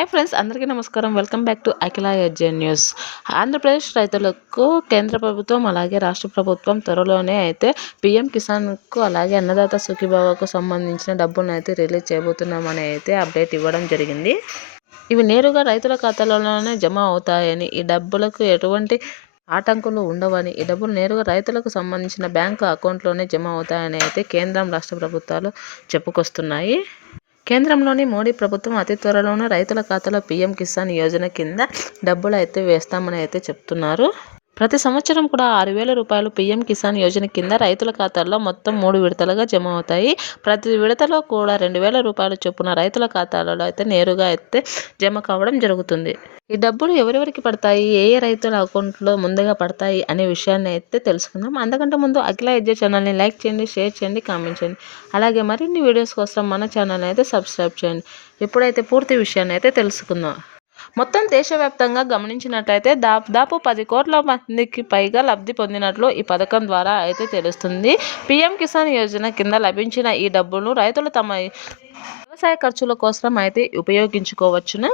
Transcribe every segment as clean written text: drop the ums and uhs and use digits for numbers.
Hi friends, అందరికీ నమస్కారం. Welcome back to Akhila ఎడ్జే న్యూస్. ఆంధ్రప్రదేశ్ రైతులకు కేంద్ర ప్రభుత్వం అలాగే రాష్ట్ర ప్రభుత్వం త్వరలోనే అయితే పీఎం కిసాన్కు అలాగే అన్నదాత సుఖీభావకు సంబంధించిన డబ్బులను అయితే రిలీజ్ చేయబోతున్నామని అయితే అప్డేట్ ఇవ్వడం జరిగింది. ఇవి నేరుగా రైతుల ఖాతాలోనే జమ అవుతాయని, ఈ డబ్బులకు ఎటువంటి ఆటంకులు ఉండవని, ఈ డబ్బులు నేరుగా రైతులకు సంబంధించిన బ్యాంకు అకౌంట్లోనే జమ అవుతాయని అయితే కేంద్రం రాష్ట్ర ప్రభుత్వాలు చెప్పుకొస్తున్నాయి. కేంద్రంలోని మోడీ ప్రభుత్వం అతి త్వరలోనే రైతుల ఖాతాలో పీఎం కిసాన్ యోజన కింద డబ్బులు అయితే వేస్తామని అయితే చెప్తున్నారు. ప్రతి సంవత్సరం కూడా 6,000 రూపాయలు పీఎం కిసాన్ యోజన కింద రైతుల ఖాతాల్లో మొత్తం 3 విడతలుగా జమ అవుతాయి. ప్రతి విడతలో కూడా 2,000 రూపాయల చొప్పున రైతుల ఖాతాలలో అయితే నేరుగా అయితే జమ కావడం జరుగుతుంది. ఈ డబ్బులు ఎవరెవరికి పడతాయి, ఏ ఏ రైతుల అకౌంట్లో ముందుగా పడతాయి అనే విషయాన్ని అయితే తెలుసుకుందాం. అంతకంటే ముందు అఖిల ఎడ్జే ఛానల్ని లైక్ చేయండి, షేర్ చేయండి, కామెంట్ చేయండి. అలాగే మరిన్ని వీడియోస్ కోసం మన ఛానల్ని అయితే సబ్స్క్రైబ్ చేయండి. ఇప్పుడైతే పూర్తి విషయాన్ని అయితే తెలుసుకుందాం. మొత్తం దేశవ్యాప్తంగా గమనించినట్లయితే దాదాపు 10 కోట్ల మందికి పైగా లబ్ధి పొందినట్లు ఈ పథకం ద్వారా అయితే తెలుస్తుంది. పీఎం కిసాన్ యోజన కింద లభించిన ఈ డబ్బును రైతులు తమ వ్యవసాయ ఖర్చుల కోసం అయితే ఉపయోగించుకోవచ్చును.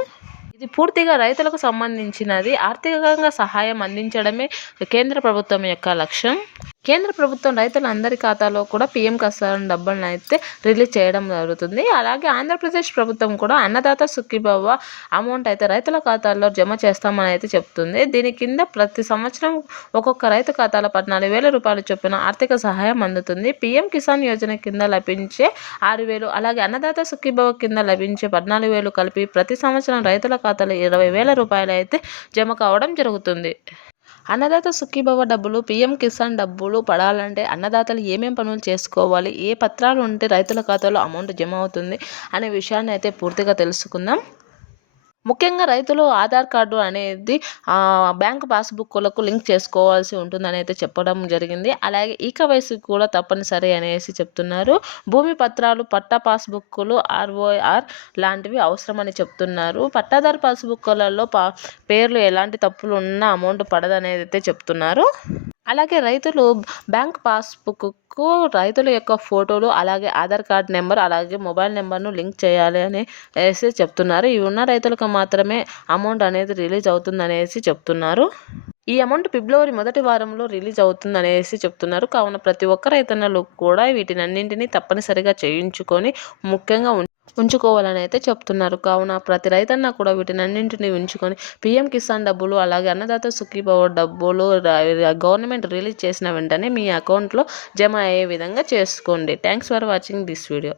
ఇది పూర్తిగా రైతులకు సంబంధించినది. ఆర్థికంగా సహాయం అందించడమే కేంద్ర ప్రభుత్వం యొక్క లక్ష్యం. కేంద్ర ప్రభుత్వం రైతులందరి ఖాతాలో కూడా పీఎం కిసాన్ డబ్బులను అయితే రిలీజ్ చేయడం జరుగుతుంది. అలాగే ఆంధ్రప్రదేశ్ ప్రభుత్వం కూడా అన్నదాత సుఖీభవ అమౌంట్ అయితే రైతుల ఖాతాల్లో జమ చేస్తామని అయితే చెప్తుంది. దీని కింద ప్రతి సంవత్సరం ఒక్కొక్క రైతు ఖాతాలో 14,000 రూపాయల చొప్పున ఆర్థిక సహాయం అందుతుంది. పీఎం కిసాన్ యోజన కింద లభించే 6,000 అలాగే అన్నదాత సుఖీభవ కింద లభించే 14,000 కలిపి ప్రతి సంవత్సరం రైతుల ఖాతాలో 20,000 రూపాయలు అయితే జమ కావడం జరుగుతుంది. అన్నదాత సుఖీభవ డబ్బులు, పీఎం కిసాన్ డబ్బులు పడాలంటే అన్నదాతలు ఏమేం పనులు చేసుకోవాలి, ఏ పత్రాలు ఉంటే రైతుల ఖాతాలో అమౌంట్ జమ అవుతుంది అనే విషయాన్ని అయితే పూర్తిగా తెలుసుకుందాం. ముఖ్యంగా రైతులు ఆధార్ కార్డు అనేది బ్యాంకు పాస్బుక్లకు లింక్ చేసుకోవాల్సి ఉంటుందని అయితే చెప్పడం జరిగింది. అలాగే ఈకేవైసీ కూడా తప్పనిసరి అనేసి చెప్తున్నారు. భూమి పత్రాలు, పట్టా పాస్బుక్లు, ఆర్ఓఆర్ లాంటివి అవసరమని చెప్తున్నారు. పట్టాదారు పాస్బుక్లలో పేర్లు ఎలాంటి తప్పులు ఉన్నా అమౌంట్ పడదనేది అయితే చెప్తున్నారు. అలాగే రైతులు బ్యాంక్ పాస్బుక్కు రైతుల యొక్క ఫోటోలు, అలాగే ఆధార్ కార్డ్ నెంబర్, అలాగే మొబైల్ నెంబర్ను లింక్ చేయాలి అనేసి చెప్తున్నారు. ఇవి ఉన్న రైతులకు మాత్రమే అమౌంట్ అనేది రిలీజ్ అవుతుందనేసి చెప్తున్నారు. ఈ అమౌంట్ ఫిబ్రవరి మొదటి వారంలో రిలీజ్ అవుతుందనేసి చెప్తున్నారు. కావున ప్రతి ఒక్క రైతన్నలు కూడా వీటినన్నింటినీ తప్పనిసరిగా చేయించుకొని ముఖ్యంగా ఉంచుకోవాలని అయితే చెప్తున్నారు. కావున ప్రతి రైతన్న కూడా వీటినన్నింటినీ ఉంచుకొని పీఎం కిసాన్ డబ్బులు అలాగే అన్నదాత సుఖీభవ డబ్బులు గవర్నమెంట్ రిలీజ్ చేసిన వెంటనే మీ అకౌంట్లో జమ అయ్యే విధంగా చేసుకోండి. Thanks for watching this video.